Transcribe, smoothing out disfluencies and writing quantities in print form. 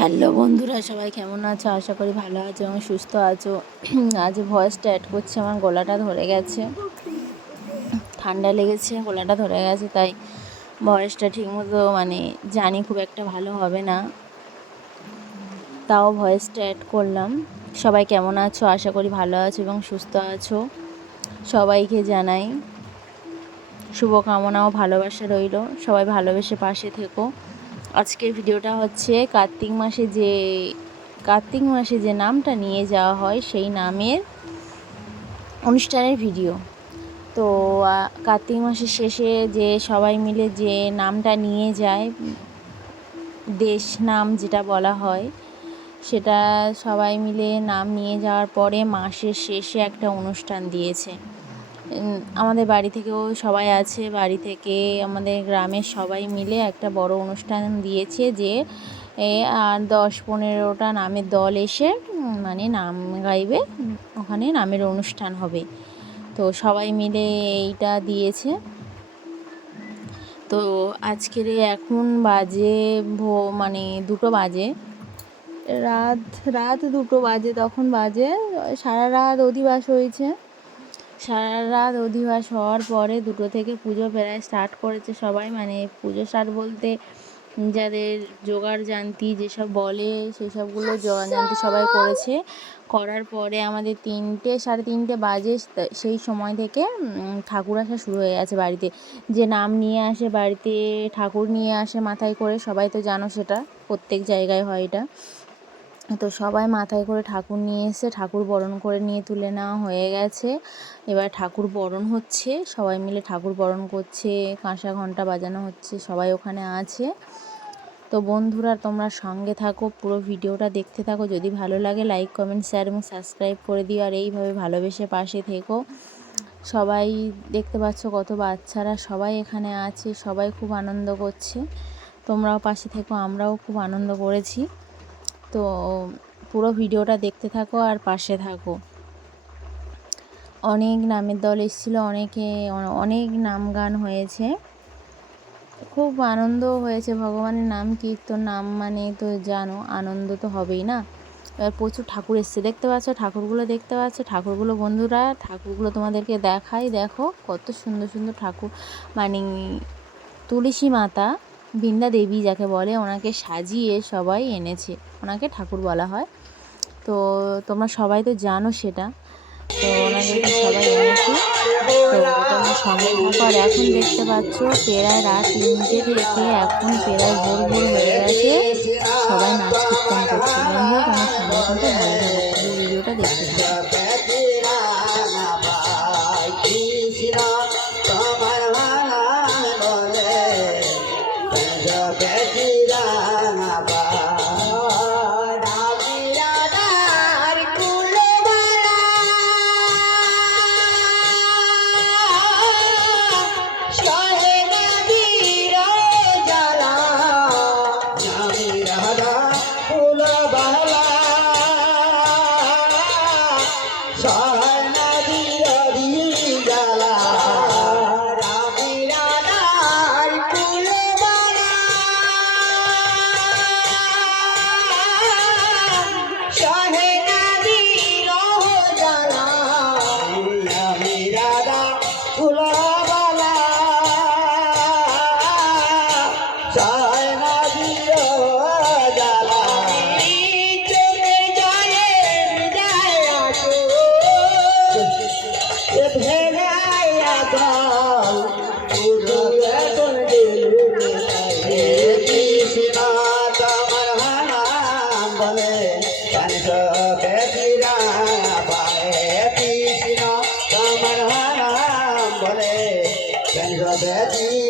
Hello বন্ধুরা, সবাই কেমন আছো? আশা করি ভালো আছো এবং সুস্থ আছো। আজ ভয়েসটা অ্যাড করছি, আমার গলাটা ধরে গেছে, ঠান্ডা লেগেছে, গলাটা ধরে গেছে, তাই ভয়েসটা ঠিকমতো জানি খুব একটা ভালো হবে না, তাও ভয়েসটা অ্যাড করলাম। সবাই কেমন আছো? আশা করি ভালো আছো এবং সুস্থ আছো। সবাইকে জানাই শুভকামনা ও ভালোবাসা রইল। সবাই ভালোবেসে পাশে থেকো। আজকের ভিডিওটা হচ্ছে কার্তিক মাসে যে নামটা নিয়ে যাওয়া হয় সেই নামের অনুষ্ঠানের ভিডিও। তো কার্তিক মাসের শেষে যে সবাই মিলে যে নামটা নিয়ে যায়, দেশ নাম যেটা বলা হয়, সেটা সবাই মিলে নাম নিয়ে যাওয়ার পরে মাসের শেষে একটা অনুষ্ঠান দিয়েছে। আমাদের বাড়ি থেকেও সবাই আছে, বাড়ি থেকে আমাদের গ্রামের সবাই মিলে একটা বড় অনুষ্ঠান দিয়েছে, যে 10-15টা নামের দল এসে নাম গাইবে, ওখানে নামের অনুষ্ঠান হবে। তো সবাই মিলে এইটা দিয়েছে। তো আজকের এখন বাজে 2টো বাজে, রাত 2টো বাজে, তখন বাজে সারা রাত অধিবাস হয়েছে। সারা রাত অধিবাস হওয়ার পরে 2টো থেকে পুজো প্রায় স্টার্ট করেছে সবাই। পুজো স্টার্ট বলতে যাদের জোগাড় জান্তি যেসব বলে সেসবগুলো জোগাড় জান্তি সবাই করেছে। করার পরে আমাদের 3টে-3:30 বাজে, সেই সময় থেকে ঠাকুর আসা শুরু হয়ে গেছে বাড়িতে। যে নাম নিয়ে আসে বাড়িতে, ঠাকুর নিয়ে আসে মাথায় করে, সবাই তো জানো সেটা প্রত্যেক জায়গায় হয় এটা। তো সবাই মাথায় করে ঠাকুর নিয়ে এসে ঠাকুর বরণ করে নিয়ে তুলে নেওয়া হয়ে গেছে। এবার ঠাকুর বরণ হচ্ছে, সবাই মিলে ঠাকুর বরণ করছে, কাঁসা ঘণ্টা বাজানো হচ্ছে, সবাই ওখানে আছে। তো বন্ধুরা, তোমরা সঙ্গে থাকো, পুরো ভিডিওটা দেখতে থাকো। যদি ভালো লাগে লাইক, কমেন্ট, শেয়ার এবং সাবস্ক্রাইব করে দিও। আর এইভাবে ভালোবেসে পাশে থেকো। সবাই দেখতে পাচ্ছ কত বাচ্চারা সবাই এখানে আছে, সবাই খুব আনন্দ করছে। তোমরাও পাশে থেকো, আমরাও খুব আনন্দ করেছি। তো পুরো ভিডিওটা দেখতে থাকো আর পাশে থাকো। অনেক নামের দল এসেছিলো, অনেক নাম গান হয়েছে, খুব আনন্দ হয়েছে। ভগবানের নাম কীর্তন, নাম তো জানো, আনন্দ তো হবেই না। এবার প্রচুর ঠাকুর এসছে, দেখতে পাচ্ছ ঠাকুরগুলো, দেখতে পাচ্ছ ঠাকুরগুলো বন্ধুরা, ঠাকুরগুলো তোমাদেরকে দেখাই, দেখো কত সুন্দর সুন্দর ঠাকুর। তুলসী মাতা, বৃন্দা দেবী যাকে বলে, ওনাকে সাজিয়ে সবাই এনেছে, ওনাকে ঠাকুর বলা হয়। তো তোমরা সবাই তো জানো সেটা। তো ওনাদেরকে সবাই এনেছে। তো তোমরা সঙ্গে থাকো। আর এখন দেখতে পাচ্ছ প্রায় রাত 3টে থেকে এখন প্রায় ভোর হয়ে গেছে, সবাই নাচ কীর্তন করছে। বন্ধুরা, তোমার সঙ্গে থাকো, ভালো থাকো, পুরো ভিডিওটা দেখতে থাকো। Bye.